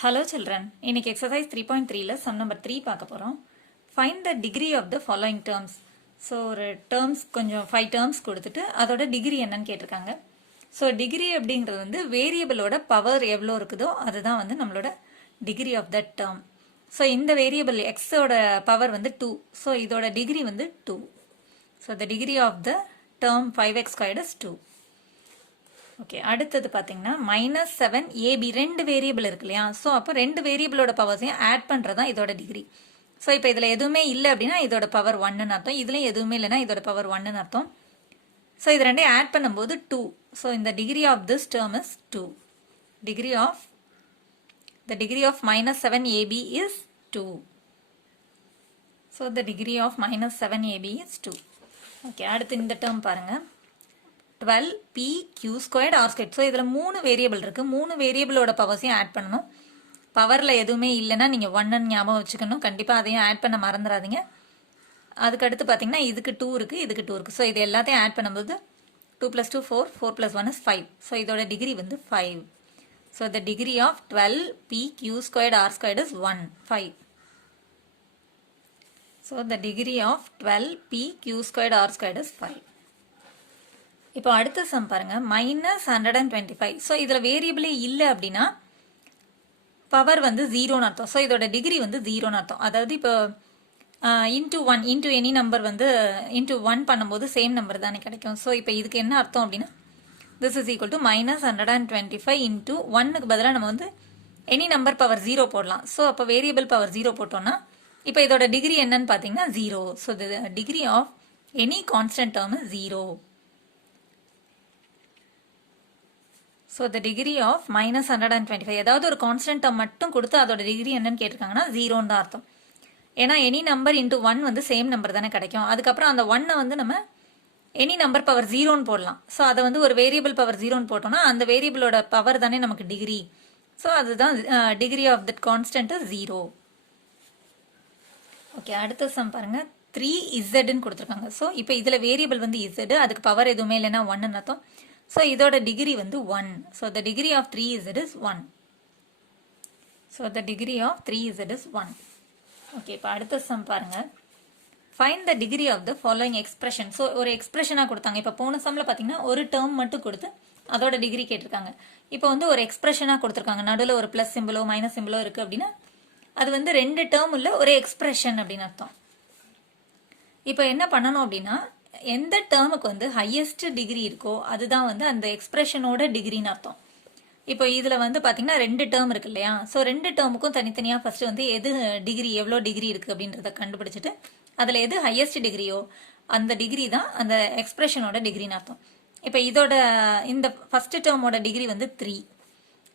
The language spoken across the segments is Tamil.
Hello children, இன்னைக்கு exercise 3.3ல sum number 3 பார்க்க போறோம். Find the degree of the following terms. So ஒரு terms கொஞ்சம் 5 terms கொடுத்துட்டு அதோட degree என்னன்னு கேட்டிருக்காங்க. So degree அப்படிங்கிறது வந்து வேரியபிளோட பவர் எவ்வளோ இருக்குதோ அதுதான் வந்து நம்மளோட degree of that term. So இந்த வேரியபிள் x ஓட பவர் வந்து 2. So இதோட degree வந்து 2. So the degree of the term 5x squared is 2. Okay, அடுத்தது பார்த்தீங்கன்னா -7ab ரெண்டு வேரியபிள் இருக்கு இல்லையா? ஸோ அப்போ ரெண்டு வேரியபிளோட பவர்ஸையும் ஆட் பண்ணுறது தான் இதோட டிகிரி. ஸோ இப்போ இதில் எதுவுமே இல்லை அப்படின்னா இதோட பவர் 1ன்னு அர்த்தம், இதுலேயும் எதுவுமே இல்லைன்னா இதோட பவர் 1ன்னு அர்த்தம். ஸோ இது ரெண்டையும் ஆட் பண்ணும்போது 2. ஸோ இந்த degree of this term is 2. Degree of -7ab is 2. So the degree of -7ab is 2. Okay, அடுத்து இந்த டேர்ம் பாருங்கள், 12p q squared r squared. So இதில் 3 வேரியபிள் இருக்குது, 3 வேரியபிளோட பவர்ஸையும் ஆட் பண்ணணும். பவரில் எதுவுமே இல்லைன்னா நீங்கள் 1ன்னு ஞாபகம் வச்சுக்கணும், கண்டிப்பாக அதையும் ஆட் பண்ண மறந்துடாதீங்க. அதுக்கடுத்து பார்த்தீங்கன்னா இதுக்கு 2 இருக்குது, இதுக்கு 2 இருக்குது. ஸோ இது எல்லாத்தையும் ஆட் பண்ணும்போது 2 + 2 4, 4 + 1 is 5. ஸோ இதோட டிகிரி வந்து 5. So the degree of 12p q squared r squared is 1, 5. So the degree of 12p q squared r squared is 5. இப்போ அடுத்த சம் பாருங்க, -125. ஸோ இதில் வேரியபிளே இல்லை அப்படின்னா பவர் வந்து 0ன்னு அர்த்தம். ஸோ இதோட டிகிரி வந்து 0ன்னு அர்த்தம். அதாவது இப்போ இன்டூ 1 இன்டூ எனி நம்பர் வந்து இன்டூ 1 பண்ணும்போது சேம் நம்பர் தானே கிடைக்கும். ஸோ இப்போ இதுக்கு என்ன அர்த்தம் அப்படின்னா this is equal to -125 into 1க்கு பதிலாக நம்ம வந்து எனி நம்பர் பவர் 0 போடலாம். ஸோ அப்போ வேரியபிள் பவர் 0 போட்டோம்னா இப்போ இதோட டிகிரி என்னன்னு பார்த்தீங்கன்னா 0. So the degree of any constant term is 0. So the degree of -125, ஏதாவது ஒரு கான்ஸ்டன்ட் டேர்ம் மட்டும் கொடுத்து அதோட டிகிரி என்னன்னு கேட்டிருக்காங்கன்னா 0ன்னு தான் அர்த்தம். ஏன்னா எனி நம்பர் இன்டூ 1 வந்து சேம் நம்பர் தானே கிடைக்கும். அதுக்கப்புறம் அந்த 1 வந்து நம்ம எனி நம்பர் பவர் 0ன்னு போடலாம். ஸோ அதை வந்து ஒரு வேரியபிள் பவர் 0ன்னு போட்டோம்னா அந்த வேரியபிளோட பவர் தானே நமக்கு டிகிரி. ஸோ அதுதான் degree of that constant 0. Okay, அடுத்த சம் பாருங்க, 3zன்னு கொடுத்துருக்காங்க. ஸோ இப்போ இதில் வேரியபிள் வந்து z, அதுக்கு பவர் எதுவுமே இல்லைன்னா 1ன்னு அர்த்தம். ஸோ இதோட டிகிரி வந்து 1. So the degree of 3z is 1. So the degree of 3z is 1. Okay, இப்போ அடுத்த சம் பாருங்க, find the degree of the following expression. So ஒரு எக்ஸ்பிரஷனாக கொடுத்தாங்க. இப்போ போன சம்மில் பார்த்தீங்கன்னா ஒரு டேர்ம் மட்டும் கொடுத்து அதோட டிகிரி கேட்டிருக்காங்க. இப்போ வந்து ஒரு எக்ஸ்பிரஷனாக கொடுத்துருக்காங்க, நடுவில் ஒரு ப்ளஸ் சிம்பிளோ மைனஸ் சிம்பிளோ இருக்குது அப்படின்னா அது வந்து ரெண்டு டேர்ம் உள்ள ஒரு எக்ஸ்பிரஷன் அப்படின்னு அர்த்தம். இப்போ என்ன பண்ணணும் அப்படின்னா எந்த டேர்முக்கு வந்து ஹையஸ்ட் டிகிரி இருக்கோ அதுதான் வந்து அந்த எக்ஸ்பிரஷனோட டிகிரின்னு அர்த்தம். இப்போ இதில் வந்து பார்த்தீங்கன்னா ரெண்டு டேர்ம் இருக்கு இல்லையா? ஸோ ரெண்டு டேர்முக்கும் தனித்தனியாக ஃபர்ஸ்ட் வந்து எது டிகிரி எவ்வளோ டிகிரி இருக்குது அப்படின்றத கண்டுபிடிச்சிட்டு அதில் எது ஹையஸ்ட் டிகிரியோ அந்த டிகிரி தான் அந்த எக்ஸ்பிரஷனோட டிகிரின்னு அர்த்தம். இப்போ இதோட இந்த ஃபர்ஸ்ட் டேர்மோட டிகிரி வந்து 3.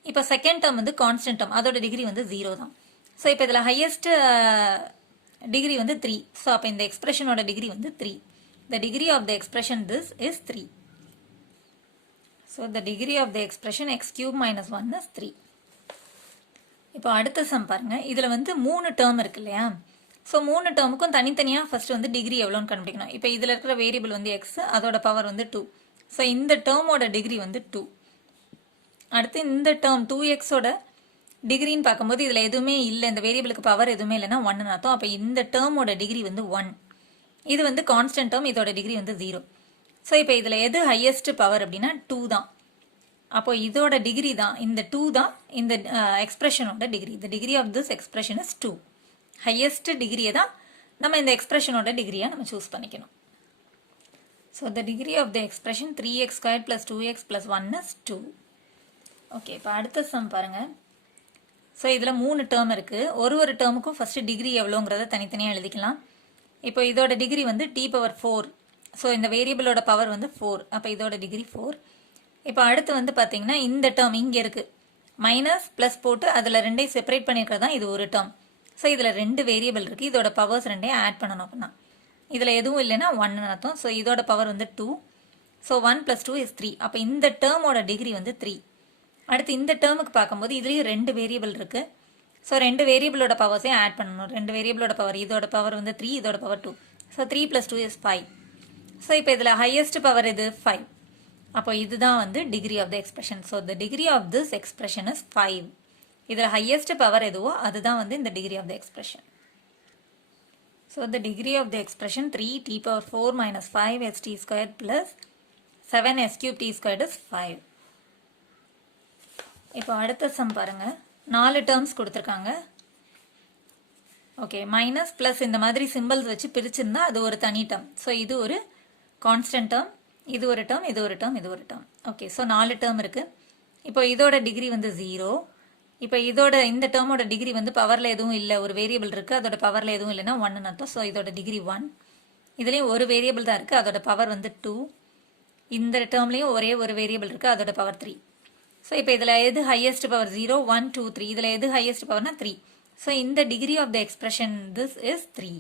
இப்போ செகண்ட் டேர்ம் வந்து கான்ஸ்டன்ட் டேர்ம், அதோட டிகிரி வந்து 0 தான். ஸோ இப்போ இதில் ஹையஸ்ட் டிகிரி வந்து 3. ஸோ அப்போ இந்த எக்ஸ்பிரஷனோட டிகிரி வந்து 3. The degree of the expression this is 3. So the degree of the expression x cube minus 1 is 3. இப்போ அடுத்த சம் பாருங்க, இதில் வந்து 3 டேர்ம் இருக்கு இல்லையா? ஸோ 3 டேர்முக்கும் தனித்தனியாக ஃபர்ஸ்ட் வந்து டிகிரி எவ்வளோன்னு கண்டுபிடிக்கணும். இப்போ இதில் இருக்கிற வேரியபிள் வந்து எக்ஸ், அதோட பவர் வந்து 2. ஸோ இந்த டேர்மோட டிகிரி வந்து 2. அடுத்து இந்த டேர்ம் 2xோட டிகிரின்னு பார்க்கும்போது இதில் எதுவுமே இல்லை, இந்த வேரியபிளுக்கு பவர் எதுவுமே இல்லைன்னா 1ன்னு அர்த்தம். அப்போ இந்த டேர்மோட டிகிரி வந்து 1. இது வந்து கான்ஸ்டன்ட் டேர்ம், இதோட டிகிரி வந்து 0. ஸோ இப்போ இதில் எது ஹையஸ்ட் பவர் அப்படின்னா 2 தான். அப்போ இதோட டிகிரி தான் இந்த 2 தான் இந்த எக்ஸ்பிரஷனோட degree. The degree of this expression is 2. Highest டிகிரியை தான் நம்ம இந்த எக்ஸ்பிரஷனோட டிகிரியாக நம்ம சூஸ் பண்ணிக்கணும். So the degree of the expression 3x squared plus 2x plus 1 is 2. Okay, இப்போ அடுத்த சம் பாருங்கள். ஸோ இதில் 3 டேர்ம் இருக்குது, ஒரு டேர்முக்கும் ஃபஸ்ட்டு டிகிரி எவ்வளோங்கிறத தனித்தனியாக எழுதிக்கலாம். இப்போ இதோட டிகிரி வந்து t⁴. ஸோ இந்த வேரியபிளோட பவர் வந்து 4. அப்போ இதோட டிகிரி 4. இப்போ அடுத்து வந்து பார்த்தீங்கன்னா இந்த டேர்ம் இங்கே இருக்குது, மைனஸ் ப்ளஸ் போட்டு அதில் ரெண்டையும் செப்பரேட் பண்ணியிருக்கிறது தான் இது ஒரு டேர்ம். ஸோ இதில் ரெண்டு வேரியபிள் இருக்குது, இதோட பவர்ஸ் ரெண்டையும் ஆட் பண்ணணும் அப்படின்னா இதில் எதுவும் இல்லைன்னா 1ன்னு அர்த்தம். ஸோ இதோட பவர் வந்து 2. So 1 + 2 is 3. அப்போ இந்த டேர்மோட டிகிரி வந்து 3. அடுத்து இந்த டேர்முக்கு பார்க்கும்போது இதுலேயும் ரெண்டு வேரியபிள் இருக்குது. ஸோ ரெண்டு வேரியபிளோட பவர்ஸையும் ஆட் பண்ணணும். ரெண்டு வேரியபிளோட பவர், இதோட பவர் வந்து 3, இதோட பவர் 2. So 3 + 2 is 5. ஸோ இப்போ இதில் ஹையஸ்ட் பவர் இது 5. அப்போ இதுதான் வந்து degree of the expression. So the degree of this expression is 5. இதில் ஹையஸ்ட் பவர் எதுவோ அதுதான் வந்து இந்த degree of the expression. So the degree of the expression 3t power 4 minus 5 st squared plus 7 s cube t squared is 5. இப்போ அடுத்த சம் பாருங்க, 4 டேர்ம்ஸ் கொடுத்துருக்காங்க. ஓகே, மைனஸ் ப்ளஸ் இந்த மாதிரி சிம்பிள்ஸ் வச்சு பிரிச்சிருந்தா அது ஒரு தனி டேர்ம். ஸோ இது ஒரு கான்ஸ்டன்ட் டேர்ம், இது ஒரு டேர்ம், இது ஒரு டேர்ம், இது ஒரு டேர்ம். ஓகே, ஸோ 4 டேர்ம் இருக்குது. இப்போ இதோட டிகிரி வந்து 0. இப்போ இதோட இந்த டேர்மோட டிகிரி வந்து பவரில் எதுவும் இல்லை, ஒரு வேரியபிள் இருக்குது, அதோட பவரில் எதுவும் இல்லைன்னா 1ன்னு அர்த்தம். ஸோ இதோட டிகிரி 1. இதுலேயும் ஒரு வேரியபிள் தான் இருக்குது, அதோட பவர் வந்து 2. இந்த டேர்ம்லேயும் ஒரே ஒரு வேரியபிள் இருக்குது, அதோட பவர் 3. ஸோ இப்போ இதில் எது ஹையஸ்ட் பவர் 0, 1, 2, 3. இதில் எது ஹையஸ்ட் பவர்னா 3. ஸோ இந்த degree of the expression this is 3.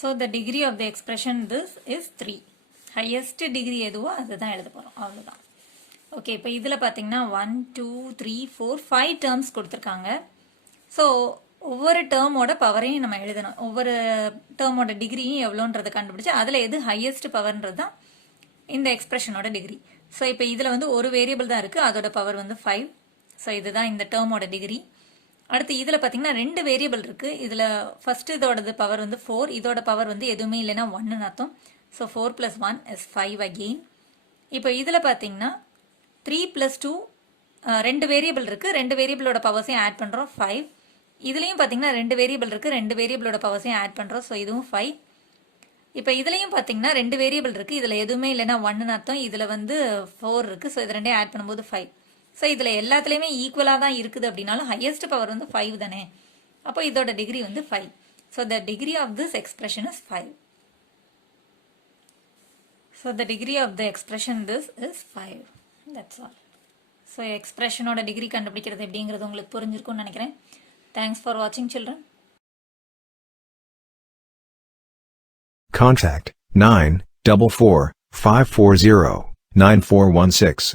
So the degree of the expression this is 3. Highest degree எதுவோ அதுதான் எழுத போகிறோம், அவ்வளோதான். ஓகே, இப்போ இதில் பார்த்தீங்கன்னா 1, 2, 3, 4, 5 டேர்ம்ஸ் கொடுத்துருக்காங்க. ஸோ ஒவ்வொரு டேர்மோட பவரையும் நம்ம எழுதணும், ஒவ்வொரு டேர்மோட டிகிரியும் எவ்வளோன்றதை கண்டுபிடிச்சு அதில் எது ஹையஸ்ட் பவர்ன்றது தான் இந்த எக்ஸ்பிரஷனோட டிகிரி. ஸோ இப்போ இதில் வந்து ஒரு வேரியபிள் தான் இருக்குது, அதோட பவர் வந்து 5. ஸோ இதுதான் இந்த டேர்மோட டிகிரி. அடுத்து இதில் பார்த்தீங்கன்னா 2 வேரியபிள் இருக்குது. இதில் ஃபஸ்ட்டு இதோடது பவர் வந்து 4, இதோட பவர் வந்து எதுவுமே இல்லைன்னா 1ன்னு அர்த்தம். So 4 + 1 is 5 again. இப்போ இதில் பார்த்தீங்கன்னா 3 + 2, 2 வேரியபிள் இருக்குது, 2 வேரியபிளோட பவர்ஸையும் ஆட் பண்ணுறோம் 5. இதுலேயும் பார்த்தீங்கன்னா 2 வேரியபிள் இருக்குது, 2 வேரியபிளோட பவர்ஸையும் ஆட் பண்ணுறோம். ஸோ இதுவும் 5. இப்போ இதுலேயும் பார்த்தீங்கன்னா 2 வேரியபிள் இருக்குது, இதில் எதுவுமே இல்லைன்னா 1ன்னு அர்த்தம். இதில் வந்து 4 இருக்குது, ஸோ இது ரெண்டையும் ஆட் பண்ணும்போது 5. ஸோ இதில் எல்லாத்துலேயுமே ஈக்குவலாக தான் இருக்குது அப்படின்னாலும் ஹையஸ்ட் பவர் வந்து 5 தானே, அப்போ இதோட டிகிரி வந்து 5. So the degree of this expression is 5. So the degree of the expression this is 5. That's all. So எக்ஸ்பிரஷனோட டிகிரி கண்டுபிடிக்கிறது எப்படிங்கிறது உங்களுக்கு புரிஞ்சிருக்கும்னு நினைக்கிறேன். தேங்க்ஸ் ஃபார் வாட்சிங் சில்ட்ரன். Contact 944 540 9416.